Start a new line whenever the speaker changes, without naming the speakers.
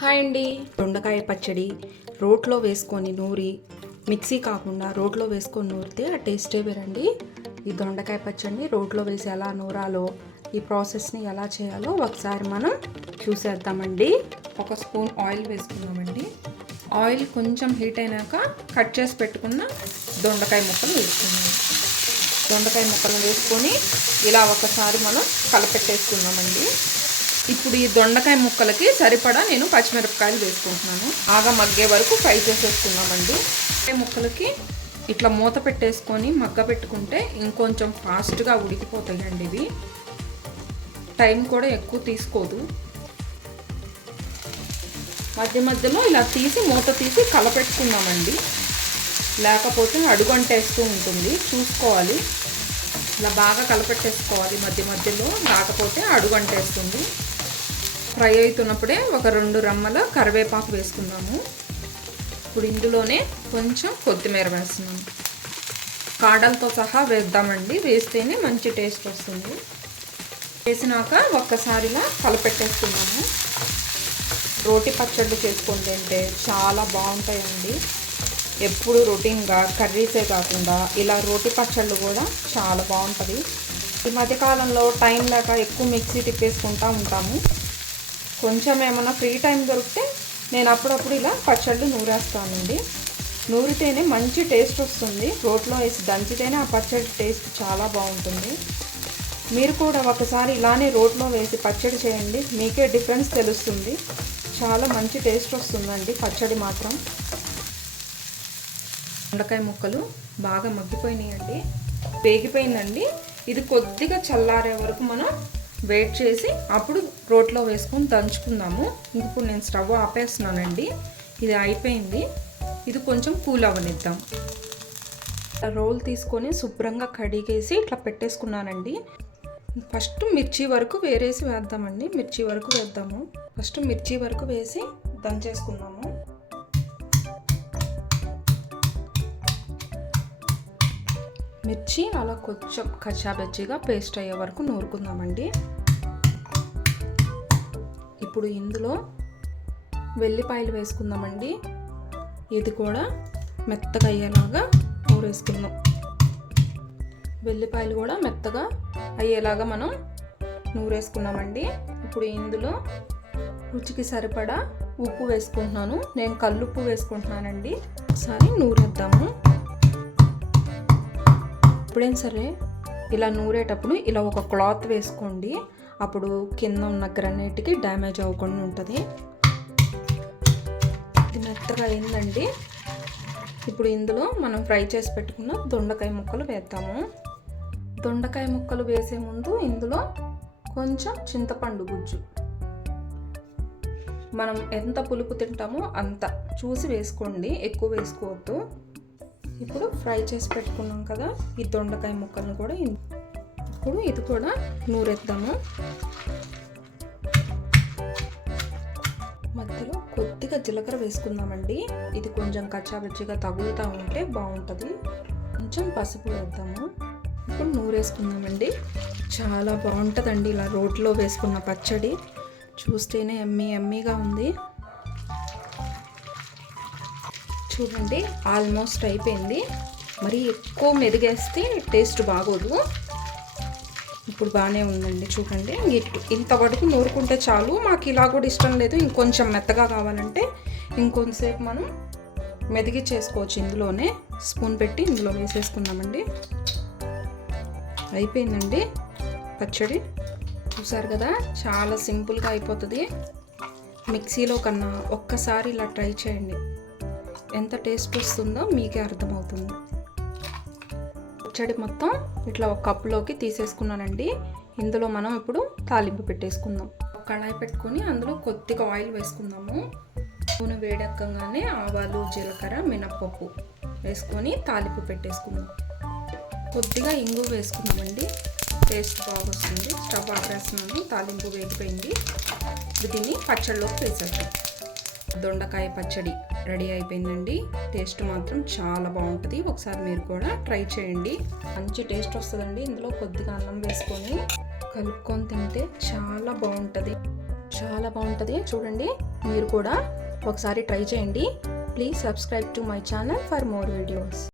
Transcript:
Hi అండి. దొండకాయ పచ్చడి రోట్లో వేసుకొని నూరి మిక్సీ కాకుండా రోట్లో వేసుకొని నూరితే ఆ టేస్టే వేరండి. ఈ దొండకాయ పచ్చడిని రోట్లో వేసి ఎలా నూరాలో ఈ ప్రాసెస్ని ఎలా చేయాలో ఒకసారి మనం చూసేద్దామండి. ఒక స్పూన్ ఆయిల్ వేసుకుందామండి. ఆయిల్ కొంచెం హీట్ అయినాక కట్ చేసి పెట్టుకున్న దొండకాయ ముక్కలు వేసుకుందాం. దొండకాయ ముక్కలు వేసుకొని ఇలా ఒకసారి మనం కలపెట్టేసుకుందామండి. ఇప్పుడు ఈ దొండకాయ ముక్కలకి సరిపడా నేను పచ్చిమిరపకాయలు వేసుకుంటున్నాను. బాగా మగ్గే వరకు ఫ్రై చేసేసుకున్నామండి ముక్కలకి ఇట్లా మూత పెట్టేసుకొని మగ్గ పెట్టుకుంటే ఇంకొంచెం ఫాస్ట్గా ఉడికిపోతాయండి ఇవి. టైం కూడా ఎక్కువ తీసుకోదు. మధ్య మధ్యలో ఇలా తీసి మూత తీసి కలపెట్టుకున్నామండి లేకపోతే అడుగంటేస్తూ ఉంటుంది. చూసుకోవాలి. ఇలా బాగా కలపెట్టేసుకోవాలి మధ్య మధ్యలో. రాకపోతే అడుగంటేస్తుంది. ఫ్రై అవుతున్నప్పుడే ఒక రెండు రమ్మల కరివేపాకు వేసుకుందాము. ఇప్పుడు ఇందులోనే కొంచెం కొత్తిమీర వేస్తున్నాము కాడలతో సహా వేద్దామండి. వేస్తేనే మంచి టేస్ట్ వస్తుంది. వేసినాక ఒక్కసారిలా కలపెట్టేస్తున్నాము రోటి పచ్చళ్ళు చేసుకొని తింటే చాలా బాగుంటాయండి. ఎప్పుడు రొటీన్గా కర్రీసే కాకుండా ఇలా రోటి పచ్చళ్ళు కూడా చాలా బాగుంటుంది. ఈ మధ్యకాలంలో టైం లేక ఎక్కువ మిక్సీ తిప్పేసుకుంటూ ఉంటాము. కొంచెం ఏమైనా ఫ్రీ టైం దొరికితే నేను అప్పుడప్పుడు ఇలా పచ్చళ్ళు నూరేస్తానండి. నూరితేనే మంచి టేస్ట్ వస్తుంది. రోట్లో వేసి దంచితేనే ఆ పచ్చడి టేస్ట్ చాలా బాగుంటుంది. మీరు కూడా ఒకసారి ఇలానే రోట్లో వేసి పచ్చడి చేయండి. మీకే డిఫరెన్స్ తెలుస్తుంది. చాలా మంచి టేస్ట్ వస్తుందండి పచ్చడి మాత్రం. దొండకాయ ముక్కలు బాగా మగ్గిపోయినాయండి. వేగిపోయిందండి. ఇది కొద్దిగా చల్లారే వరకు మనం వెయిట్ చేసి అప్పుడు రోట్లో వేసుకొని దంచుకుందాము. ఇప్పుడు నేను స్టవ్ ఆపేస్తున్నానండి. ఇది అయిపోయింది. ఇది కొంచెం కూల్ అవ్వనిద్దాం. రోల్ తీసుకొని శుభ్రంగా కడిగేసి ఇట్లా పెట్టేసుకున్నానండి. ఫస్ట్ మిర్చి వరకు వేరేసి వేద్దామండి. మిర్చి వరకు వేద్దాము. ఫస్ట్ మిర్చి వరకు వేసి దంచేసుకుందాము. మిర్చి అలా కొంచెం కచ్చాబెచ్చిగా పేస్ట్ అయ్యే వరకు నూరుకుందామండి. ఇప్పుడు ఇందులో వెల్లిపాయలు వేసుకుందామండి. ఇది కూడా మెత్తగా అయ్యేలాగా నూరేసుకుందాం. వెల్లిపాయలు కూడా మెత్తగా అయ్యేలాగా మనం నూరేసుకున్నామండి. ఇప్పుడు ఇందులో రుచికి సరిపడా ఉప్పు వేసుకుంటున్నాను. నేను కల్లుప్పు వేసుకుంటున్నానండి. ఒకసారి నూరేద్దాము. ఎప్పుడైనా సరే ఇలా నూరేటప్పుడు ఇలా ఒక క్లాత్ వేసుకోండి. అప్పుడు కింద ఉన్న గ్రనైట్కి డ్యామేజ్ అవ్వకుండా ఉంటుంది. ఇది మెత్తగా అయిందండి. ఇప్పుడు ఇందులో మనం ఫ్రై చేసి పెట్టుకున్న దొండకాయ ముక్కలు వేద్దాము. దొండకాయ ముక్కలు వేసే ముందు ఇందులో కొంచెం చింతపండు గుజ్జు. మనం ఎంత పులుపు తింటామో అంత. చూసి వేసుకోండి. ఎక్కువ వేసుకోవద్దు. ఇప్పుడు ఫ్రై చేసి పెట్టుకున్నాం కదా ఈ దొండకాయ ముక్కలను కూడా ఇప్పుడు ఇది కూడా నూరేద్దాము. మధ్యలో కొద్దిగా జీలకర్ర వేసుకుందామండి. ఇది కొంచెం కచ్చాబచ్చిగా తగులుతూ ఉంటే బాగుంటుంది. కొంచెం పసుపు వేద్దాము. ఇప్పుడు నూరేసుకుందామండి. చాలా బాగుంటుందండి ఇలా రోట్లో వేసుకున్న పచ్చడి. చూస్తేనే ఎమ్మీ ఎమ్మీగా ఉంది. చూడండి ఆల్మోస్ట్ అయిపోయింది. మరి ఎక్కువ మెదిగేస్తే టేస్ట్ బాగోదు. ఇప్పుడు బాగానే ఉందండి చూడండి. ఇటు ఇంతవరకు నూరుకుంటే చాలు. మాకు ఇలా కూడా ఇష్టం లేదు. ఇంకొంచెం మెత్తగా కావాలంటే ఇంకొంతసేపు మనం మెదిగి చేసుకోవచ్చు ఇందులోనే. స్పూన్ పెట్టి ఇందులో వేసేసుకుందామండి. అయిపోయిందండి పచ్చడి. చూసారు కదా చాలా సింపుల్గా అయిపోతుంది. మిక్సీలో కన్నా ఒక్కసారి ఇలా ట్రై చేయండి. ఎంత టేస్ట్ వస్తుందో మీకే అర్థమవుతుంది. పచ్చడి మొత్తం ఇట్లా ఒక కప్పులోకి తీసేసుకున్నానండి. ఇందులో మనం ఇప్పుడు తాలింపు పెట్టేసుకుందాం. కళాయి పెట్టుకొని అందులో కొద్దిగా ఆయిల్ వేసుకుందాము. నూనె వేడెక్కగానే ఆవాలు జీలకర్ర మినప్పప్పు వేసుకొని తాలింపు పెట్టేసుకుందాం. కొద్దిగా ఇంగు వేసుకుందామండి. టేస్ట్ బాగా వస్తుంది స్టవ్ ఆపేస్తున్నాను. తాలింపు వేగిపోయింది. దీన్ని పచ్చళ్ళలోకి వేసేస్తాం దొండకాయ పచ్చడి రెడీ అయిపోయిందండి. టేస్ట్ మాత్రం చాలా బాగుంటుంది. ఒకసారి మీరు కూడా ట్రై చేయండి. మంచి టేస్ట్ వస్తుందండి ఇందులో కొద్దిగా అన్నం వేసుకొని కలుపుకొని తింటే చాలా బాగుంటుంది.
చాలా బాగుంటుంది. చూడండి మీరు కూడా ఒకసారి ట్రై చేయండి. Please subscribe to my channel for more videos.